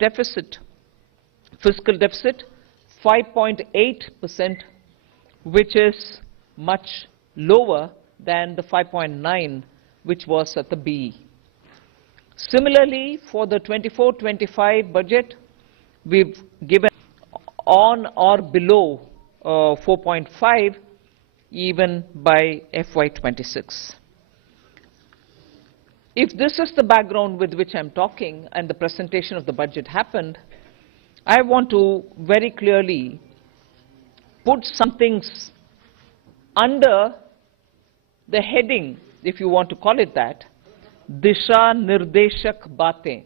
deficit, fiscal deficit, 5.8%, which is much lower than the 5.9 which was at the BE. Similarly, for the 24-25 budget, we've given on or below 4.5 even by FY26. If this is the background with which I'm talking and the presentation of the budget happened, I want to very clearly put some things under the heading, if you want to call it that, Disha Nirdeshak Baatein.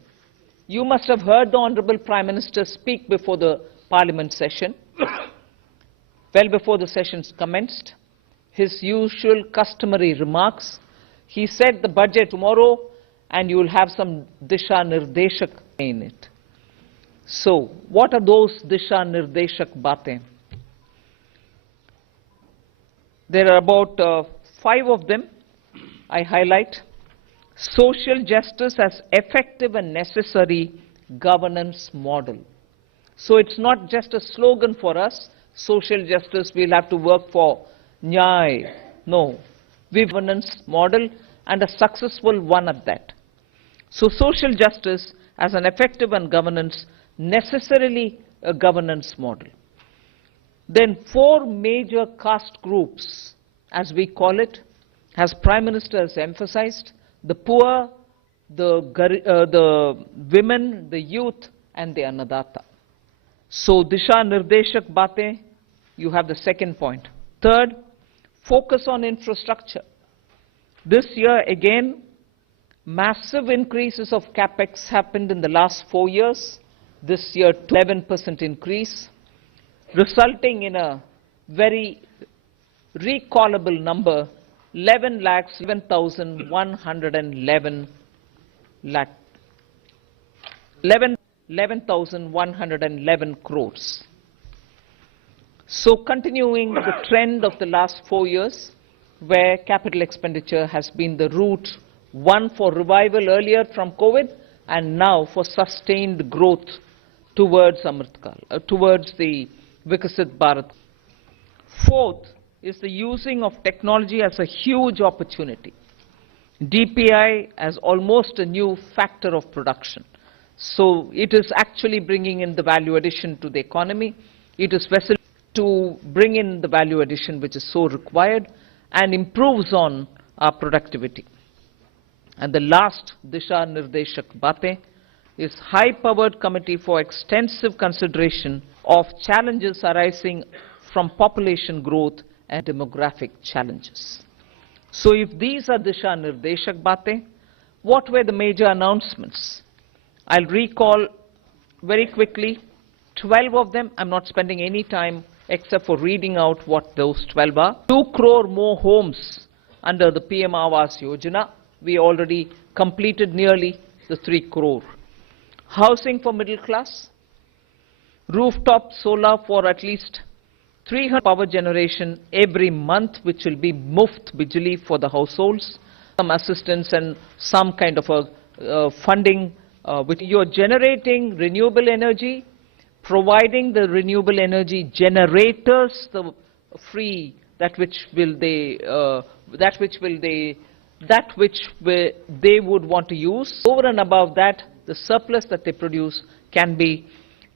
You must have heard the Honorable Prime Minister speak before the Parliament session, well before the sessions commenced. His usual customary remarks. He said the budget tomorrow and you will have some Disha Nirdeshak in it. So, what are those Disha Nirdeshak Baatein? There are about 5 of them I highlight. Social justice as effective and necessary governance model. So it's not just a slogan for us, social justice, we'll have to work for Nyay. No, we governance model and a successful one at that. So social justice as an effective and governance, necessarily a governance model. Then 4 major caste groups, as we call it, as Prime Minister has emphasized, the poor, the women, the youth, and the Annadata. So Disha Nirdeshak Baatein, you have the second point. Third, focus on infrastructure. This year again, massive increases of capex happened in the last 4 years. This year 11% increase, resulting in a very recallable number, 11,111 crores. So continuing the trend of the last 4 years, where capital expenditure has been the route, one for revival earlier from COVID, and now for sustained growth towards Amritkal, towards the Vikasit Bharat. Fourth is the using of technology as a huge opportunity. DPI as almost a new factor of production. So it is actually bringing in the value addition to the economy. It is facilitating to bring in the value addition which is so required and improves on our productivity. And the last Disha Nirdeshak Baatein is high-powered committee for extensive consideration of challenges arising from population growth and demographic challenges. So if these are Disha Nirdeshak Baatein, what were the major announcements? I'll recall very quickly 12 of them. I'm not spending any time except for reading out what those 12 are. 2 crore more homes under the PM Awas Yojana. We already completed nearly the 3 crore. Housing for middle class. Rooftop solar for at least 300 power generation every month, which will be muft bijli for the households. Some assistance and some kind of a funding which you're generating renewable energy, providing the renewable energy generators the free they would want to use. Over and above that, the surplus that they produce can be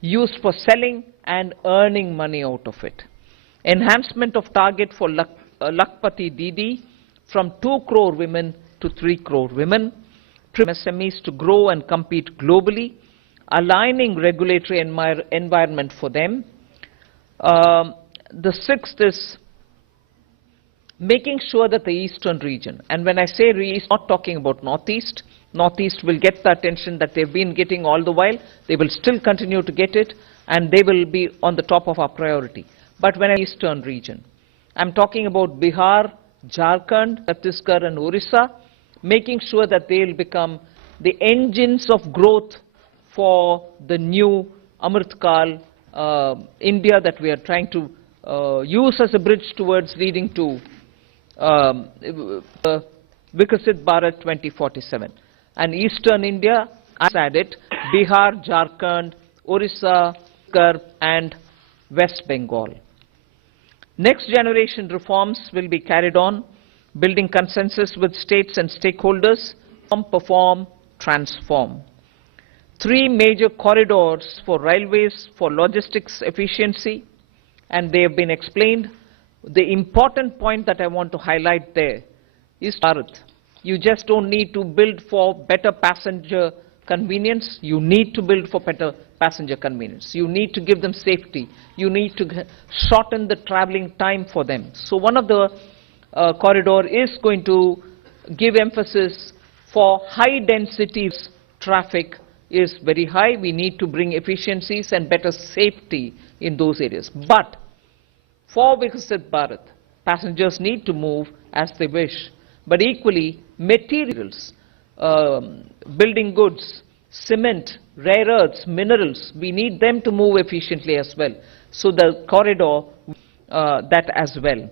used for selling and earning money out of it. Enhancement of target for Lakpati Didi from 2 crore women to 3 crore women. SMEs to grow and compete globally. Aligning regulatory environment for them. The 6th is making sure that the eastern region, and when I say east, I'm not talking about northeast. Northeast will get the attention that they've been getting all the while. They will still continue to get it, and they will be on the top of our priority. But when I say eastern region, I'm talking about Bihar, Jharkhand, Chhattisgarh and Orissa, making sure that they'll become the engines of growth for the new Amritkal India that we are trying to use as a bridge towards leading to Vikasit Bharat 2047. And Eastern India I added Bihar, Jharkhand, Orissa, Chhattisgarh and West Bengal. Next generation reforms will be carried on, building consensus with states and stakeholders, perform, transform. 3 major corridors for railways for logistics efficiency, and they have been explained. The important point that I want to highlight there is Bharat. You just don't need to build for better passenger convenience, you need to build for better passenger convenience. You need to give them safety. You need to shorten the traveling time for them. So one of the corridor is going to give emphasis for high densities traffic is very high. We need to bring efficiencies and better safety in those areas. But for Viksit Bharat, passengers need to move as they wish. But equally, materials, building goods, cement, rare earths, minerals, we need them to move efficiently as well. So the corridor, that as well.